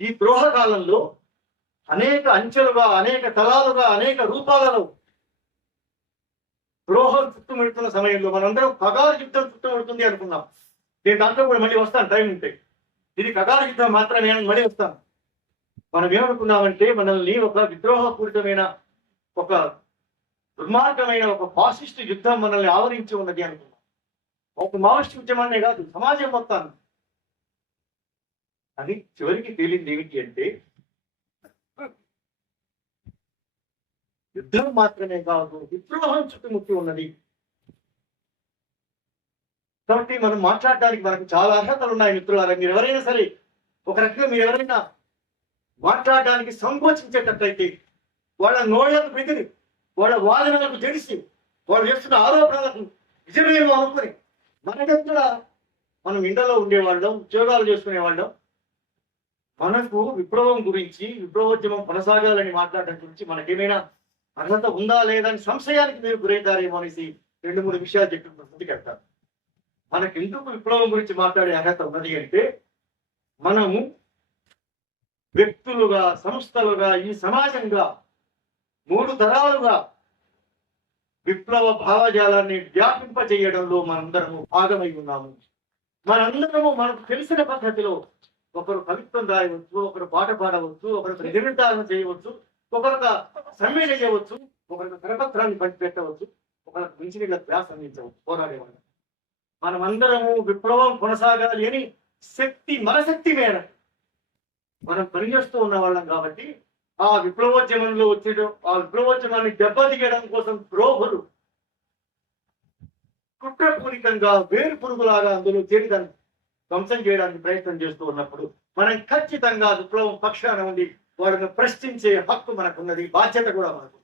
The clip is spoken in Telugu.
ఈ ద్రోహ కాలంలో అనేక అంచెలుగా, అనేక తలాలుగా, అనేక రూపాలలో ద్రోహం చుట్టుముడుతున్న సమయంలో మనందరం కగారు యుద్ధం చుట్టుముడుతుంది అనుకున్నాం. నేను దాంట్లో కూడా మళ్ళీ వస్తాను, టైం ఉంటే. ఇది కగారు యుద్ధం మాత్రమే అని మళ్ళీ వస్తాను. మనం ఏమనుకున్నామంటే మనల్ని ఒక విద్రోహపూరితమైన, ఒక దుర్మార్గమైన, ఒక ఫాసిస్ట్ యుద్ధం మనల్ని ఆవరించి ఉన్నది అనుకున్నాం. ఒక మావోయిస్ట్ ఉద్యమాన్నే కాదు, సమాజం మొత్తాన్ని. అని చివరికి తేలింది ఏమిటి అంటే, యుద్ధం మాత్రమే కాదు, విద్రోహం చుట్టుముట్టి ఉన్నది. కాబట్టి మనం మాట్లాడడానికి మనకు చాలా అర్హతలు ఉన్నాయి మిత్రులారా. మీరు ఎవరైనా సరే, ఒక రకంగా మీరు ఎవరైనా మాట్లాడడానికి సంకోచించేటట్లయితే, వాళ్ళ నోళ్లకు బెదిరి, వాళ్ళ వాదనలకు జడిసి, వాళ్ళు చేస్తున్న ఆరోపణలకు నిజమేమో అనుకుని, మనకెక్కడ మనం ఇండలో ఉండేవాళ్ళం, ఉద్యోగాలు చేసుకునేవాళ్ళం, మనకు విప్లవం గురించి, విప్లవోద్యమం కొనసాగాలని మాట్లాడడం గురించి మనకేమైనా అర్హత ఉందా లేదా అని సంశయానికి మీరు గురవుతారేమో అనేసి 2-3 విషయాలు చెప్పి ముందుకెళ్తారు. మనకెందుకు విప్లవం గురించి మాట్లాడే అర్హత ఉన్నది అంటే, మనము వ్యక్తులుగా, సంస్థలుగా, ఈ సమాజంగా 3 తరాలుగా విప్లవ భావజాలాన్ని వ్యాపింపజేయడంలో మనందరము భాగమై ఉన్నాము. మనందరము మనకు తెలిసిన పద్ధతిలో ఒకరు కవిత్వం రాయవచ్చు, ఒకరు పాట పాడవచ్చు, ఒకరు ప్రతినిధారణ చేయవచ్చు, ఒకరికి సమ్మె చేయవచ్చు, ఒకరికి కరపత్రాన్ని పంచిపెట్టవచ్చు, ఒకరికి మంచినీళ్ళ ధ్యాస అందించవచ్చు, పోరాడేవాళ్ళు. మనమందరము విప్లవం కొనసాగాలి అని మన శక్తి మేర మనం పనిచేస్తూ ఉన్న వాళ్ళం కాబట్టి, ఆ విప్లవోద్యమంలో వచ్చేయడం, ఆ విప్లవోద్యమాన్ని దెబ్బతీయడం కోసం ద్రోహులు కుట్రపూరితంగా వేరు పురుగులాగా అందులో చేరి దాన్ని ధ్వంసం చేయడానికి ప్రయత్నం చేస్తూ ఉన్నప్పుడు, మనం ఖచ్చితంగా విప్లవం పక్షాన ఉండి వాళ్ళని ప్రశ్నించే హక్కు మనకున్నది, బాధ్యత కూడా మనకు.